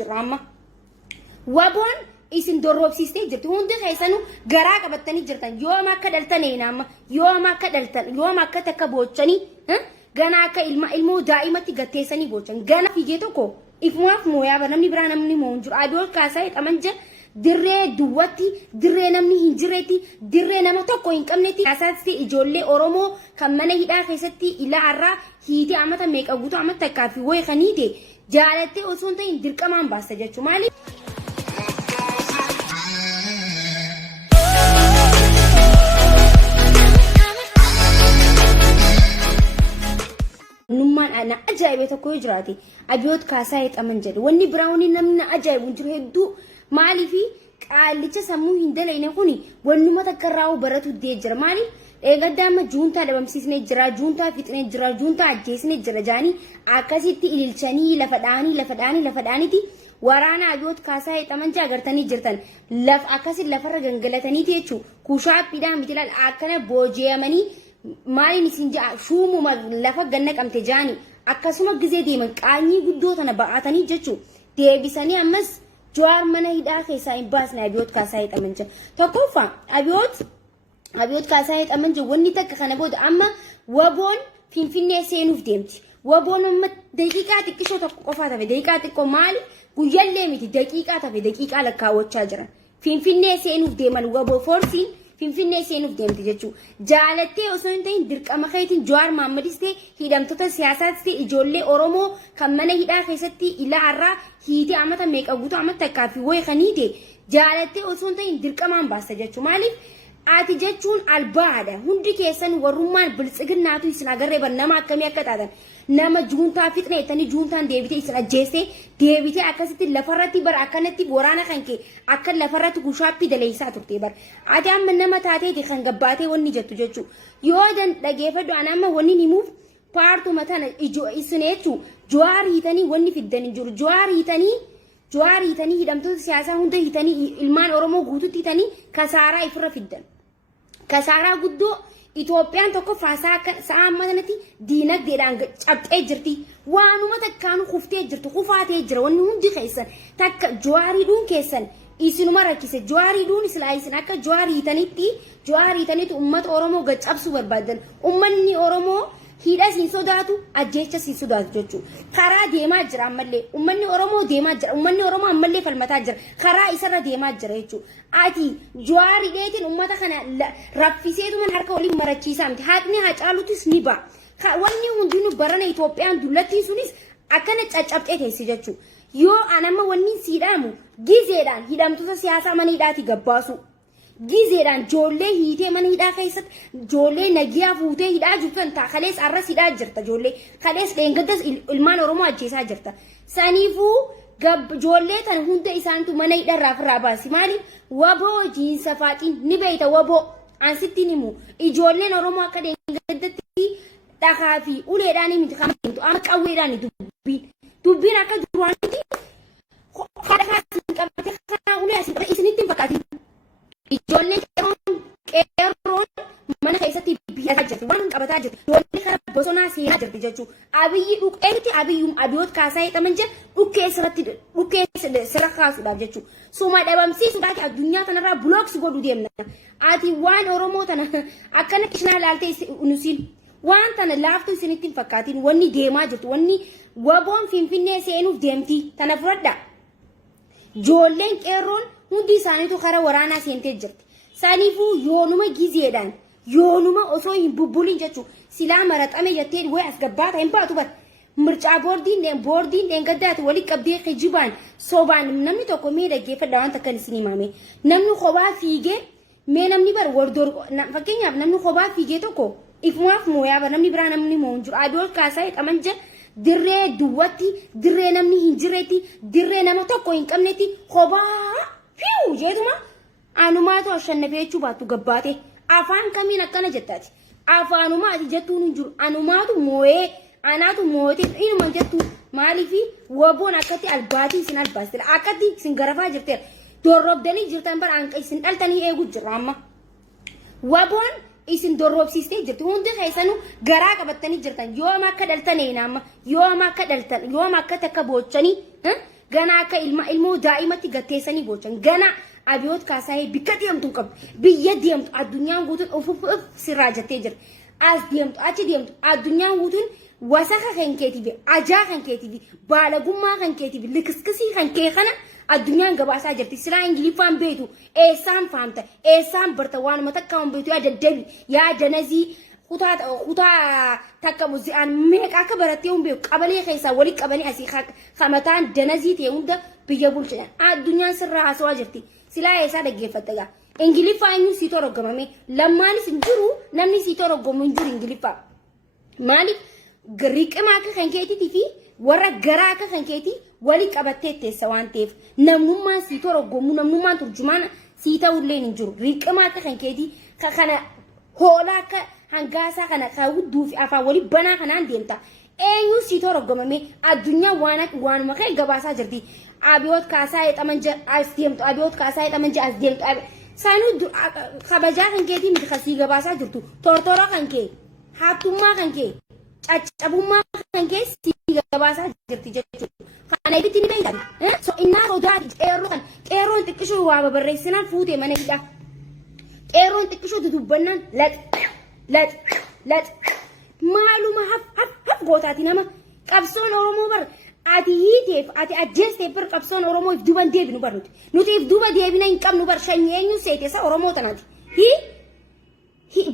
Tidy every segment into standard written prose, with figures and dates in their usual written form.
jira amma. Waboon isin dorrobsiistee jirti hundi keessanuu garaa qabattanii jirtan yooma akka dhaltan eenaama yooma akka dhaltan yooma akka takka boochanii gana akka ilmoo daa'imatti gatteessanii boochan gana fiigee tokko ifumaaf mooyaa ba namni biraa namni moo jiru adool kaasaa xamanja dirree duwwatti dirree namni hin jirreetti dirree nama tokko hin qabnetti asaatti ijoollee Oromoo kan mana hidhaa keessatti ilaarraa hiitee amata meeqa guutuu amata kaafi way khaniite jaalattee osoo hin ta'in dirqamaan baasta jechuu maali nummaan ana ajaa'ibe tokko jiraate abiyoot kaasaa xaman jedhe wanni biraawuni namni ajaa'ibu jiru hedduu maali fi qaalicha sammuu hin dalayne kuni wannuma takkarraa'u baratu deejjira maali eegaddaama juuntaa dhabamsiisne jira juuntaa fixne jira juuntaa ajjeesne jira jaanii akkasitti ililchanii lafa dhaaniiti waraana abiyoot kaasaa xaman agartanii jirtan laf akkasi lafarra gangalatanii teechuu kushaappiidhaan mitilaal akkana boojeemanii maalin isin jaa shuumuma lafa ganna qamte jaani akkasuma gizee deeman qaanyii guddoo tana ba'atanii jechuu deebisanii ammas Jawaar mana hidhaa keessaa hin baasne abiyoot kaasaa xaman tokkoffaa abiyoot kaasaa xaman wanni takka kana booda amma waboon finfinnee seenuuf deemti waboon amma daqiiqaa xiqqishoo tokko qofaa tafe daqiiqaa xiqqoo maali guyyallee miti daqiiqaa tafe daqiiqaa lakkaawwachaa jiran finfinnee seenuuf deeman waboo foorsiin finfinnee seenuuf deemti jechuu jaalattee osoo hin ta'in dirqama keetiin Jawaar Mohammadis ta'e hidhamtoota siyaasaas ta'e ijoollee Oromoo kan mana hidhaa keessatti ilaarraa hiitee amata meeqa guutuu amata kaafi way khaniite jaalattee osoo hin ta'in dirqamaan baasta jechuu maaliif ati jechuun albaadha hundi keessan warrummaan biltsiginnaatu isin agarree bar nama akkamii akka taatan nama juuntaa fixne etanii juuntaan deebitee isin ajjeeste deebitee akkasitti lafarratti bar akkanatti waraana kan kee akka lafarratti kushaappii daleessaa turte bar ati amma nama taateeti kan gabbaatee wanni jettu jechuu yoo dhageeffadhu an amma wanni himuuf paartuma tana isin jechuu Jawaar hiitanii wanni fiddan hin jiru Jawaar hiitanii hidhamtoota siyaasaa hunda hiitanii ilmaan Oromoo guututti hiitanii kasaaraa ifirra fiddan kasaaraa guddoo Itoophiyaan tokko faasaa sa'a ammatanatti diinagdeedhaan cabxee jirti waanuma takkaanu kuftee jirtu kufaatee jira wanni hundi keessan takka Jawaariidhuun keessan isinuma rakkise Jawaariidhuun islaa isin akka Jawaar hiitanitti uummata Oromoo gaccabsuu barbaadan uummanni Oromoo hidha siin sodaatu ajjeecha siin sodaatu jechuudha karaa deemaa jira ammallee uummanni Oromoo deemaa jira uummanni Oromoo ammallee falmataa jira karaa isarra deemaa jira jechuudha ati Jawaariidheetiin uummata kana raffiseetuma harka waliin marachiisaa miti haadni Hacaaluutis ni ba'a wanni hundinuu barana Itoophiyaan dullattiin sunis akkana caccabxee teessi jechuudha yoo anamma wanni siidhaamu gizeedhaan hidhamtoota siyaasaa mana hidhaati gabbaasu gizeedhaan joollee hiitee mana hidhaa keessatti joollee nagiyaa fuutee hidhaa jirtan kalees arras hidhaa jirta joollee kalees dheengaddas ilmaan Oromoo ajjeesaa jirta saniifuu joollee tan hunda isaanitu mana hidharraa firraa baasi maali waboo jiinsa faaxiin ni beeyta waboo ansitti himu ijoolleen Oromoo akka dheengaddatti dhakaa fi uleedhaan miti kamtu amma qawweedhaan dubbiin akka duraanitti kadhaa isin qabate kana ulee isinitti hin fakkaatin ijoolleen qeerroon mana keessatti biyyataa jirti waan qabataa jirti ijoollee kana bosonaa seenaa jirti jechuu abiyyi dhuqeetti abiyoot kaasaa xaman dhukkee sirra kaasuudhaaf jechuu suma dhabamsiisuudhaaf addunyaa kanarraa bulooksi godhu deemna ati waan Oromoo tana akkana kishnaa laaltee nusiin waan tana laaftuu isinitti hin fakkaatin wanni deemaa jirtu wanni waboon finfinnee seenuuf deemti tana fudhadha ijoolleen qeerroon hundi isaaniitu karaa waraanaa seentee jirti saniifuu yoonuma gizeedhaan yoonuma osoo hin bubbulin jechuu silaa maraxame jettee way as gabbaata hin baatu bar mircaa boordiin dheengaddaati walitti qabdee kijibaan sobaan namni tokko mee dhaggeeffadha waan takkan isin himame namni kophaa fiigee mee namni bar wardor fakkeenyaaf namni kophaa fiigee tokko ifumaaf mooyaa bar namni biraa namni moo jiru abiyoot kaasaa xaman dirree duwwatti dirree namni hin jirreetti dirree nama tokko hin qabnetti kophaa fiu jeetuma anumaatu ashannafee jechuu baattu gabbaate afaan kamiin akkana jettaati afaanumaati jettuun hin jiru anumaatu moo'ee anaatu moo'ee inuma jettu maaliifi waboon akkatti albaatii isin albaastira akkatti isin garafaa jirteera dorrobdanii jirtan bara anqa isin dhaltanii eeguu jirra amma waboon isin dorrobsiistee jirti hundi keessanuu garaa qabattanii jirtan yooma akka dhaltan eenaamma yooma akka takka boochanii gana akka ilmoo daa'imatti gatteessanii boochan gana abiyoot kaasaayee bikka deemtu qab biyya deemtu addunyaan guutuun ufuuf sirraa jettee jira as deemtu achi deemtu addunyaan guutuun wasaka kan keetiif ajaa kan keetiif baalagummaa kan keetiif likiskisii kan kee kana addunyaan gabaasaa jirti silaa ingiliffaan beetu eessaan faamta eessaan barta waanuma takka waan beetu yaa daddabi yaa danazii kutaa takka muzi'aan meeqa akka barattee hun beeku qabalee keessaa walii qabanii asii kamataan danazii ta'e hunda biyya bulchan addunyaan sirraa haasawaa jirti silaa eessaa dhaggeeffatta gaa ingiliffaa eenyu sii toroggamame lammaanis hin jiru namni sii toroggamu hin jiru ingiliffaa maaliif riqimaa akka kan keetiitii fi warra garaa akka kan keetii walii qabattee teessa waan ta'eef namnummaan sii toroggamu namnummaan turjumaan sii ta'ullee hin jiru riqimaa akka kan keetii kana hoolaa akka hangaasaa kana kaawudduu fi afaan walii banaa kanaan deemta eenyu sii toroggamame addunyaa waanuma ka'e gabaasaa jirti abiyoot kaasaa hexamanja as deemtu abiyoot kaasaa hexamanja as deemtu saanuu kabajaa kan keetii miti kasii gabaasaa jirtu tortora kan kee haattummaa kan kee caccabummaa kan kee sii gabaasaa jirti jechuudha kana ibitti ni beeytan so innaa sodaati qeerroon xiqqishoo waa babarreessinaan fuutee mana hidhaa qeerroon xiqqishoo dudubbannaan lat maaluma haf gootaati nama qabsoon oromoo bar ati hiiteef ati ajjeesteef bar qabsoon oromoo if duban deebinu bar nuti if duba deebina hin qabnu bar shanyeenyu seetesa oromoo tanaati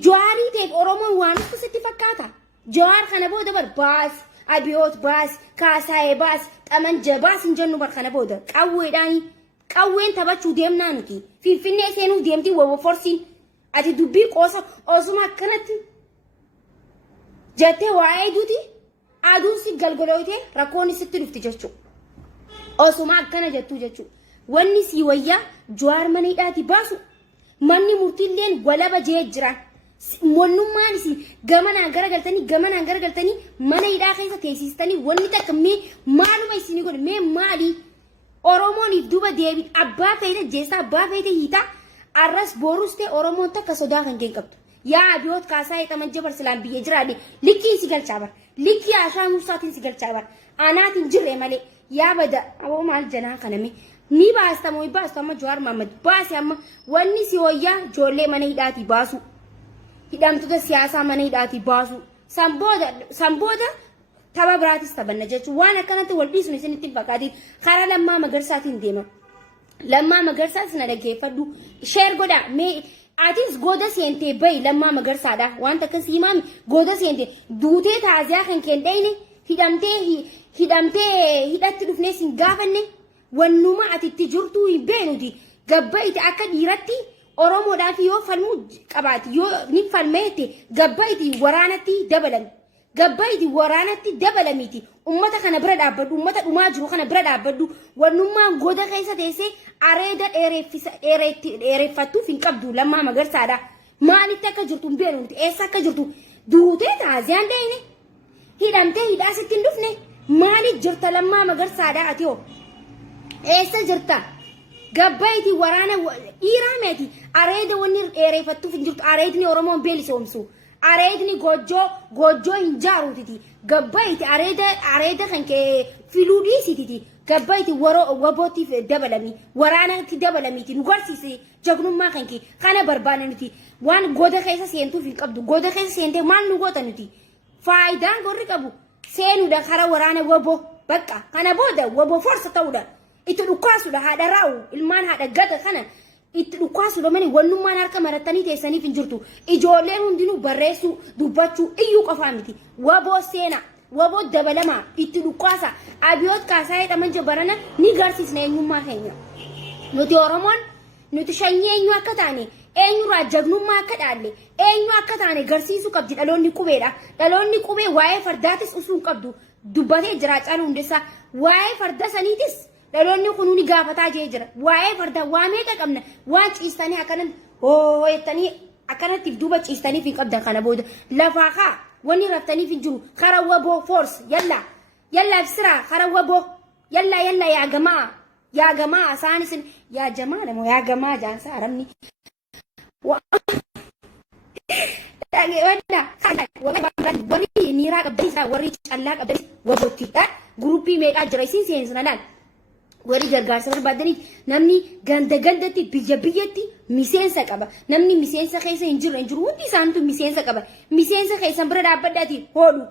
jawaarii teef oromoon waan ustu sitti fakkaata jawaar kana booda bar baas abiyoot baas kaasaayee baas xamanja baas hin jennu bar kana booda qawween taphachuu deemnaa nuti finfinnee seenuu deemtii wawa forsiin ati dubbii qoosa osuma akkanatti jettee waa'ee duuti aduun si galgoloote rakkoon sitti dhufti jechuudha. Osuma akkana jettuu jechuudha. Wanni si wayyaa jawaar mana hidhaati baasu manni murtiilleen walaba jee jiran. Wannummaan isi gamanaan garagaltanii mana hidhaa keessa teessistanii wanni takka mee maaluma isinii godhe mee maali Oromooniif duba deebi abbaa feete jeessaa abbaa feete hiitaa arras boorus ta'e Oromoon takka sodaa kan keen qabdu. Yaa abiyoot kaasaa hexamanja barsilaan biyya jiraadhe likkii si galchaa bar likkii ashaa muusaatiin si galchaa bar anaatiin jirre malee yaa bada aboo maal janaa kaname ni baastamoo baastama Jawaar Mohaammed baasi amma wanni si wayyaa ijoollee mana hidhaati baasu hidhamtoota siyaasaa mana hidhaati baasu sanbooda tapha biraatis taphanna jechuun waan akkanatti wal dhiisuun isinitti fakkaatiin karaa Lammaa Magarsaatiin deema Lammaa Magarsaas na dhaggeeffadhu sheer godhaa mee atis goda seentee bayi Lammaa Magarsaadha waan takka siimaami goda seentee duutee taaziyaa kan kendheeyne hidhamtee hidhatti dhufnee sin gaafanne wannuma atitti jirtuu hin beenuti gabba'iiti akka dhiiratti Oromoodhaaf yoo falmuu qabaati yoo ni falmeette gabba'iiti waraanatti dabalamiiti ummata kana bira dhaabbadhu ummata dhumaa jiru kana bira dhaabbadhu wannummaan goda keessa teessee areeda dheereffattuuf hin qabdu Lammaa Magarsaadha maalitti akka jirtu hin beenuti eessa akka jirtu duutee taaziyaan deeyne hidhamtee hidhaa sitti hin dhufne maaliif jirta Lammaa Magarsaadha ati hoo eessa jirta gabba'iiti waraana dhiiraa meeti areeda wanni dheereffattuuf hin jirtu areedni Oromoon beelisoomsu areedni gojjoo hin jaaruutiti gabba'iiti areeda kan kee filuu dhiisititi gabba'iiti wabootti dabalami waraanatti dabalamiiti nu garsiise jagnummaa kan kee kana barbaanne nuti waan goda keessa seentuuf hin qabdu goda keessa seentee maal nu goota nuti faayidaan gorri qabu seenuudha kara waraana waboo bakka kana booda waboo forsa ta'uudha itti dhukkaasuudha haadha raa'u ilmaan haadha gata kana itti dhukkaasuudha mani wannummaan harka marattanii teessaniif hin jirtu ijoolleen hundinuu barreessuu dubbachuu iyyuu qofaa miti waboo seena waboo dabalamaa itti dhukkaasa abiyoot kaasaa hexamanja barana ni garsiisna eenyummaa keenya nuti Oromoon nuti shanyii eenyu akka taane eenyurraa jagnummaa akka dhaalle eenyu akka taane garsiisuu qabdi dhaloonni qubeedha dhaloonni qubee waa'ee fardaatis usuu hin qabdu dubbatee jira Caaluu Hundeessaa waa'ee farda saniitis dhaloonni kun ni gaafataa jira waa'ee farda waa meeqa qabna waan ciistanii akkanatti hooyettanii akkanatti duuba ciistaniif hin qabdan kana booda lafaa kaa wanni raftaniif hin jiru kara waboo force yalla ibsira kara waboo yalla yaa gamaa isaanis yaa jamaa namoo yaa gamaa jaansa aramni warri niiraa qabdanii warri callaa qabdanii wabootti guruppii meeqaa jira isin seensina laal warri gargaarsa barbaadaniif namni gandatti biyyatti miseensa qaba namni miseensa keessa hin jiru hundi isaanitu miseensa qaba miseensa keessa bira dhaabbadhaati hoodhu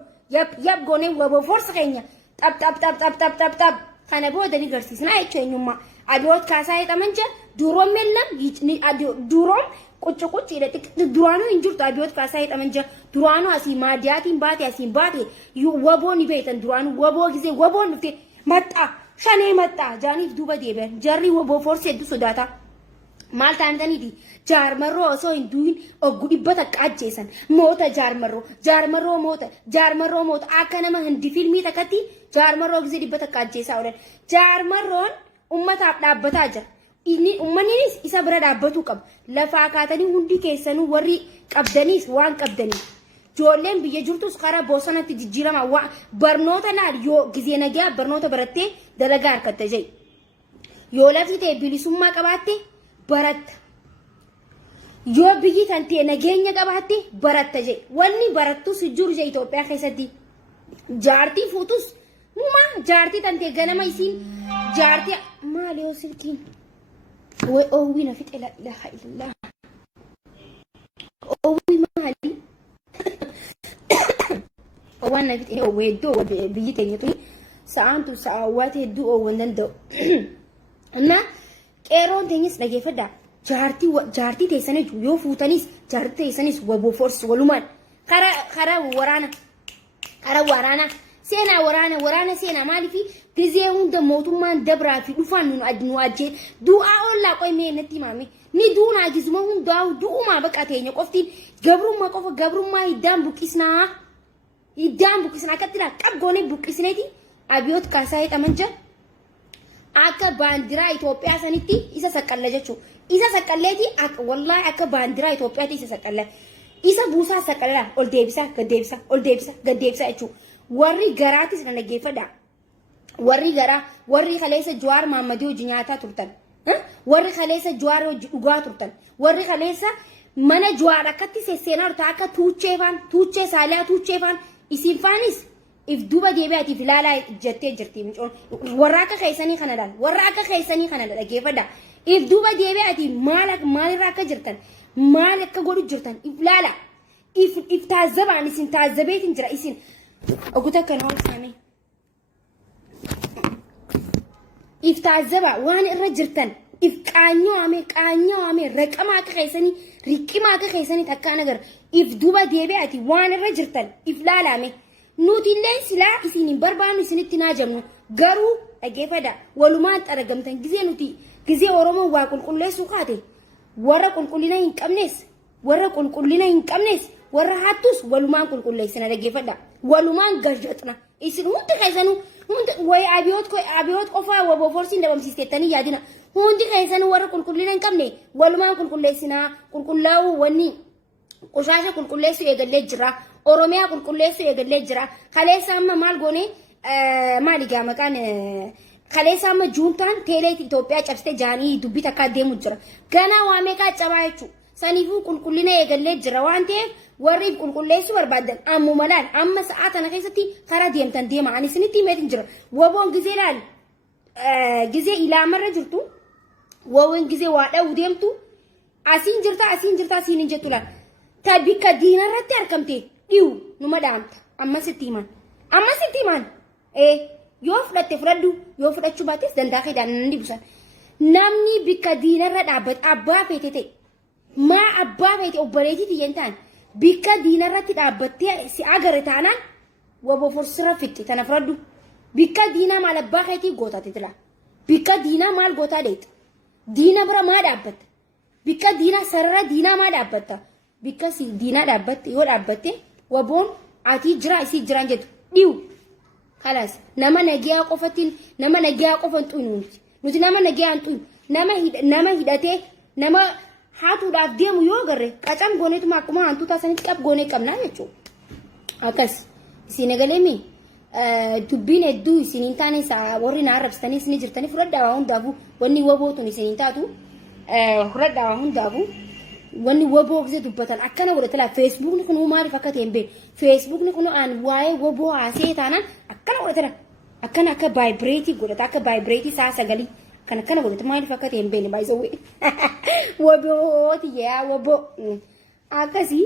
yap goonee waboo forsa keenya xap kana booda ni garsiisna jechuudha eenyummaa abiyoot kaasaa jedhamanja duroom mellam duroom qucci duraanuu hin jirtu abiyoot kaasaa jedhamanja duraanuu asii maadiyaatiin baate waboo ni beektan duraanuu waboo gisee waboon dhufte maxxaa shanii maxxaa jaaniif duuba deebi'an jarri waboo forsa hedduu sodaata maal taanitaniiti jaarmarroo osoo hin du'in oggu dhibba takka ajjeesan moota jaarmarroo moota akka nama hindi filmii takkatti jaarmarroo gisee dhibba takka ajjeesaa oolan jaarmarroon ummataaf dhaabbataa jira inni ummanninis isa bira dhaabbatuu qaba lafaa kaatanii hundi keessanuu warri qabdaniis waan qabdanii ijoolleen biyya jirtus karaa bosonatti jijjiirama barnoota laal yoo gisee nagaa barnoota barattee dalagaa harkatta jee yoo lafti ta'e bilisummaa qabaatte baratta yoo biyyi kan ta'e nageenya qabaatte baratta jee wanni barattus jiru jee Itoophiyaa keessatti jaartii fuutus jaartii tan ta'e ganama isiin jaartii maali yoo silkiin way oowwii na fixe la ilaha illallah oowwii maali waan na fixe oowweeddoo biyyi teenyatu sa'aantu sa'aawwaati hedduu oowwan danda'u እና qeeroon teenyas dhageeffadha jaartii teessanii yoo fuutanis jaartii teessanii waboo forsi walumaan karaa waraana seenaa waraana seenaa maaliifi gizee hunda mootummaan dabraa fi dhufaan nu ajjee du'aa ollaa qoy meenatti maami ni duunaa gizuma hundaa du'umaa baqa teenya qoftiin gabrummaa hiddaan buqqisnaa akkattina qabgoonee buqqisneeti abiyoot kaasaa jedhamanja akka baandiraa Itoophiyaa sanitti isa saqqalla jechuudha. Isa saqqalleeti wallahi akka baandiraa Itoophiyaatti isa saqqalla. Isa buusaa saqqalla ol deebisa jechuudha. Warri garaatis na dhaggeeffadha. Warri kaleessa Jawaar Maammadii hojii nyaataa turtan. Warri kaleessa Jawaar hojii dhugaa turtan. Warri kaleessa mana Jawaar akkatti sesseenaa turtan akka tuuchee saaliyaa tuucheefaan isin faanis if duba deebi'aatiif ilaalaa jettee jirti micoon warra akka keessanii kana dhaggeeffadha if duba deebi'aatiif maalirraa akka jirtan maal akka godhu jirtan if ilaala if taazzabaan isin taazzabeetiin jira isin oguta kan hool isaanii if taazzaba waan irra jirtan if qaanyo'ame raqama akka keessanii riqima akka keessanii takkaan agar if duba deebi'aatiif waan irra jirtan if ilaalame nuti illee silaa isinin barbaannu isinitti naajamnu garuu dhageeffadha walumaan xaragamtan gizee Oromoo waa qulqulleessuu kaate warra qulqullina hin qabnes warra hattus walumaan qulqulleessina dhageeffadha walumaan gajjatna isin hundi keessanuu way abiyoot qofaa waboo forsiin dabamsiisteettanii yaadina hundi keessanuu warra qulqullina hin qabne walumaan qulqulleessinaa qulqullaa'uu wanni qoshaasha qulqulleessuu eegallee jira Oromiyaa qulqulleessuu eegallee jira kaleessa amma maal goone maaligaa maqaan kaleessa amma juuntaan teelee Itoophiyaa cabsite jaanii dubbii takka deemu jira ganaa waa meeqaa cabaa jechuudha saniifuu qulqullina eegallee jira waan ta'eef warri qulqulleessuu barbaadan ammuma laal amma sa'aa tana keessatti karaa deemtan deema ani isinitti himeetiin jira waboon gizee laal gizee ilaamarra jirtu waboon gizee waa dha'uu deemtu asiin jirta asiin hin jettu laal tabbika diinarratti argamte dhiu numa dhaamta ammasitti himan yoo fudhatte fudhadhu yoo fudhachuu baattes danda'a keedhaan nan dibusan namni bikka diinarra dhaabbate abbaa feete ta'e maa abbaa feete obboleetii xiyyan ta'an bikka diinarratti dhaabbattee si agare taanaan waboo forsira fitti tana fudhadhu bikka diinaa maal abbaa keetii gootate tila bikka diinaa maal gootaa deeta diina bira maa dhaabbatta bikka diinaa sarara diinaa maa dhaabbatta bikka si diinaa dhaabbatte yoo dhaabbatte waboon ati jira isii jiraan jettu dhiu kalas nama nagiyaa qofan xuynu nuti nama nagiyaa hin xuynu nama hidhatee nama haatuudhaaf deemu yoo garre qacam gooneetuma akkuma hantuu taasanitti qab goonee qabnaa jechuudha akkas isin egaleemi dubbiin hedduu isin hin taane warri na arrabsitanii isin jirtanii fudhadhaa waa hundaafuu wanni wabootun isin hin taatu fudhadhaa waa hundaafuu wanni waboo gisee dubbatan akkana godhate laa feesbuukni kun maaliif akka ta'e hin beeku feesbuukni kun aan waa'ee waboo haasee taanaan akkana godhate laa akkana akka vibrate godhata akka vibrate saa sagali kana godhata maaliif akka ta'e hin beekne baay'isawee wabooti yaa wabo akkasi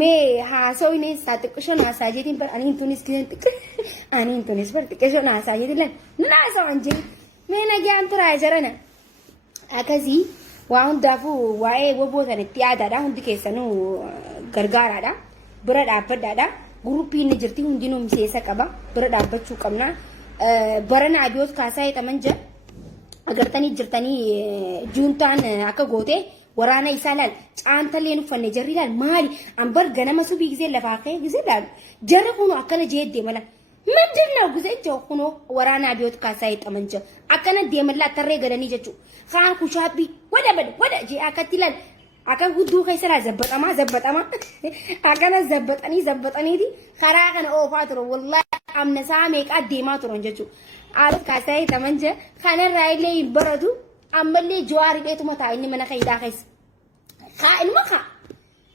mee haasawni saa xiqqishoon haasaa jeetiin bar ani intunis ani intunis bar xiqqishoon haasaa jeetiin lan nuna haasawan jee mee nagaan turaa jarana akkasi waa hundaafuu waa'ee waboo kanatti yaadaadha hundi keessanuu gargaaraadha bira dhaabbadhaadha guruppiin ni jirti hundinuu miseensa qaba bira dhaabbachuu qabna barana abiyoot kaasaa hidhaman jira agartanii jirtanii juuntaan akka goote waraana isaa laal caantaleen uffanne jarri laal maali ambar ganama subii gisee lafaa ka'ee gisee laal jarri kunu akkana jeeddee mala ምንድነው ጊዜቸው ሆኖ ወራና ቢዮት ካሳይ ጠመንጀ አከነ ደመላ ተሬ ገደኒ ጀቹ ኻን ኩሻቢ ወደ ጂ አከትላል አከ ጉዱ ከይሰራ ዘበጠማ አከነ ዘበጠኒ ዲ ኸራ ከነ ኦፋትሮ ወላሂ አምነሳ ሜቃ ዴማትሮ ጀቹ አለ ካሳይ ጠመንጀ ኻነ ራይሌ ይበረዱ አመሌ ጀዋሪ ቤቱ መታይኒ መነ ከይዳ ከይስ ኻን መኻ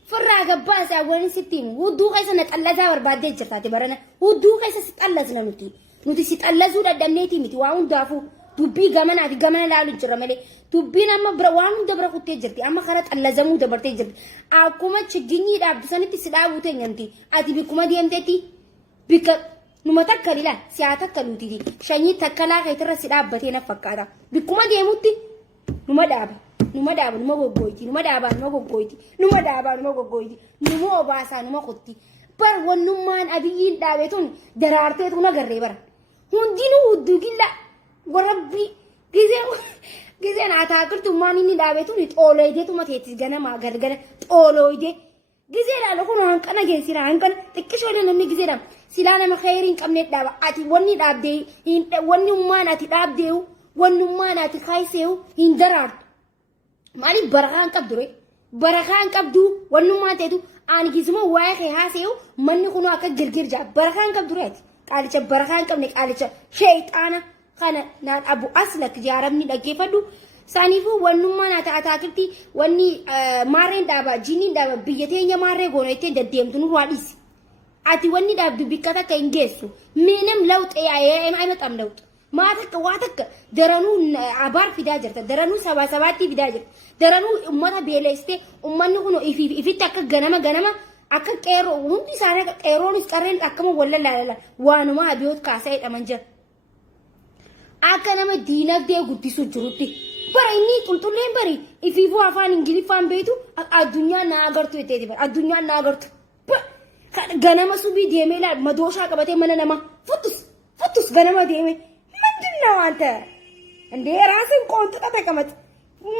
فرا جباس أولين ستين ودو قيس نتقلزها وربادين جرتاتي برنا ودو قيس ستقلزنا نوتي ستقلزوا للدمنيتي متي واون دافو تبي جمنا في جمنا لا للجرمالي تبي نما بروان دبر خدتي جرتي أما خرط اللزمو دبرتي جرتي أكوما تشجيني راب سنتي سلاو تينيمتي أتي بكوما ديمتي بك نما تكلي لا سياتك كلوتي دي شاني تكلا غيتر سلاو بتينا فكارا بكوما ديموتي نما داب numa daba numa gogoyti numa obasa numa qotti bar wonnumman abiyin daabetun daraarteetu nagarre bar hundinu hudugilla warabbi gize na taakirtu manini daabetun xooloydeetu mateetis ganama galgala xooloyde gize la lokun hanqana geesira hanqana xiqqishole namni gize dam sila nama khairin qabne daaba ati wonni daabde wonni umman ati daabdeew wonnumman ati khayseew hin daraartu مالي برخان قبدوري برخان قبدو ونما تيتو أنا جسمه واقع هاسيو من يكونوا أكاد جرجر جاب برخان قبدوريت قال لك برخان قبنك قال لك شيطانا خنا نات أبو أصلك جاربني لكيفدو سانيفو ونما ناتاكلتي وني مارين دابا جيني دابا بيجتين يا مارين غونيتين دديم تنو راديس أتي وني داب بيكاتا كإنجلسو منهم لوت أي متأم لوت ما تك واتك درانو عبار في داجر درانو سباتي في داجر درانو أمتها بيلستي أمانو كنو إفي تك جنما أكن كيرو وندي سارة كيرو نسكرين أكمل ولا لا وانو ما أبيوت كاسة أمانجا أكن أما دينك ده قدي سجروتي برا تلتولين بري إفي فو أفان إنجلي فان بيتو الدنيا ناقرتو يتدي بر الدنيا ناقرتو جنما سبي ديميلا مدوشا كبتة منا نما فتوس جنما ديمي ምንድነው አንተ እንዴ ራስን ቆንጥጣ ተቀመጥ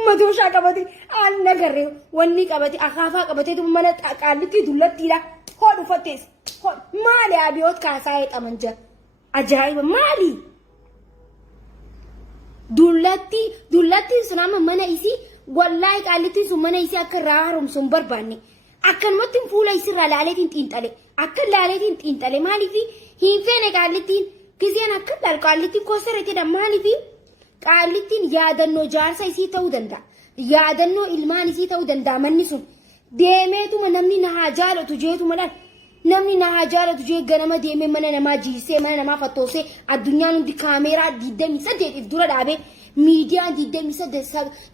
መዶሻ ቀበቲ አልነገሬ ወኒ ቀበቲ አኻፋ ቀበቲ ተመለጣ ቃልቲ ዱለት ይላ ሆዱ ፈቴስ ማሊ አብዮት ካሳይ ጠመንጀ አጃይብ ማሊ ዱለቲ ስናማ መነ ኢሲ ወላይ ቃልቲ ሱመነ ኢሲ አከራሩም ሱምበር ባኒ አከን መትን ፉላ ይስራ ላለቲን ጢንጠሌ አከን ላለቲን ጢንጠሌ ማሊ ፊ ሂንፌነ ቃልቲን كزينا كل قالتين كوسرة كده مالي في قالتين يا دنو جارسا يسي تودندا يا دنو إلمان يسي تودندا من نسون ديمتو من نمني نهاجالو تجيتو ملان نمني نهاجالو تجي غنما ديمي من نما جيسي من نما فتوسي الدنيا ندي كاميرا ديده ميسد الدورة دابي ميديا ديده ميسد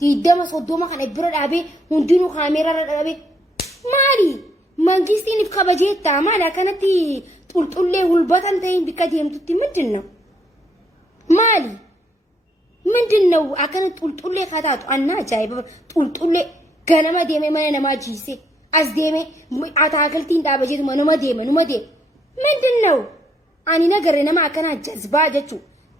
ديده مسودوما كان الدورة دابي هندينو كاميرا دابي مالي منجستين في كبجيت تاما كانتي طول ليه والبطن تين بكديم تتي مدنو مالي مدنو أكنت طول ليه خدات أنا جايب طول ليه كنا ما ديمه ما ما جيسي أز ديمه أتاكلتين دابجيت ما نما ديمه مدنو أنا نقرنا ما كنا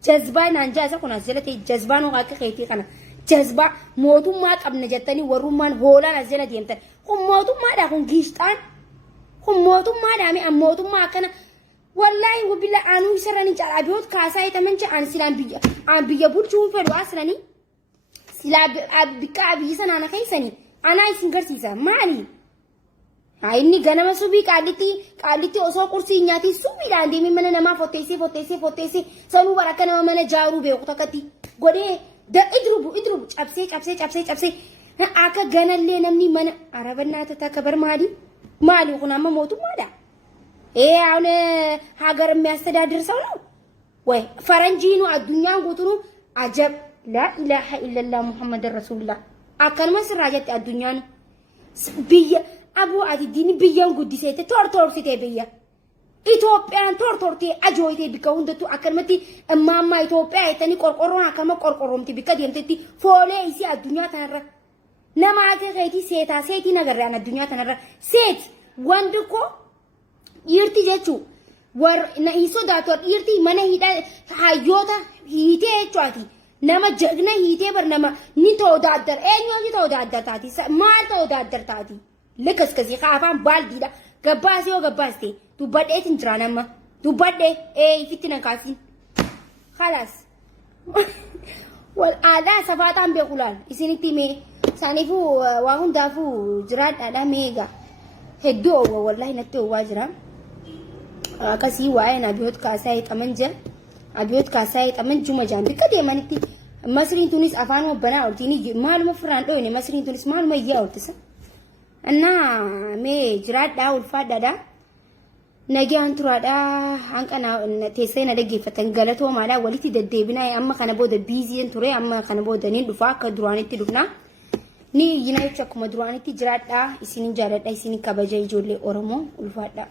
جذبة نانجاسا كنا زلتي جذبة نوعك خيتي كنا جذبة موتو ما قبنا جتني ورومان هولا نزلنا ديمتن هم موتو ما ده هم جيشتان هم موتو ما ده أمي أم موتو ما كنا والله وبلا أنو يسرني جال أبيوت كاساي تمنش عن سلام بيا بورجون فدو أسرني سلام بكا أبيسان أنا كيسني أنا يسنجر سيسا مالي هايني غنما سوبي كاليتي أسوا كرسي نياتي سوبي لاندي من نما فوتيسي سلو بركنا من جارو بيوقتكتي غودي ده اضربوا أبسي أكا غنا اللي نمني من عربنا تتكبر مالي وكنا ما موتو مادا إيه أنا هاجر ميستدار سولو way faranjiinu addunyaan guutunu ajab la ilaha illa allah muhammadur rasulullah akkaluma sirraajatti addunyaan biyya abu ati dini biyyan guddisete tortorsite biyya Itoopiyaan tortortee ajooyitee bika hundatu akkalumatti ammaa Itoophiyaa itanii qorqorroon akkama qorqorroomti bika deemtetti foolee isii addunyaa tanarra nama akka keetii seetii nagarraan addunyaa tanarra seet wanti ko dhiirti jechuu war na hin sodaatu dhiirti mana hidhaa hayyoota hiitee jechuuti nama jagna hiitee bar nama ni ta'uudaaddar eenyuun ta'uudaaddar taati maal ta'uudaaddar taati lekaskasii kaafaan baaldiidha gabbaasee yoo gabbaaste dubbadheetiin jira nama dubbadhee ifitti na kaasin خلاص والآلة سفاتان بيقولان إسنتي مي سانيفو وهم دافو جراد على ميجا هدو والله نتو واجرا كسي وين أبيوت كاساي تمنجة أبيوت كاساي تمنجة مجان بكده ما نكتي مصرين تونس أفانو بنا أرتيني معلومة فران لوني مصرين تونس معلومة يا أرتسا أنا مي جراد داول فادا دا نجي أنترادا عنك أنا تيسين أدقي فتنقلتهم على وليتي ددبنا أما كان بودا بيزي أنتوري أما كان بودا نين دفاع كدرواني تدفنا ni yina yachak madruani ti jirada isini jarada isini kabaja ijole oromo ulfada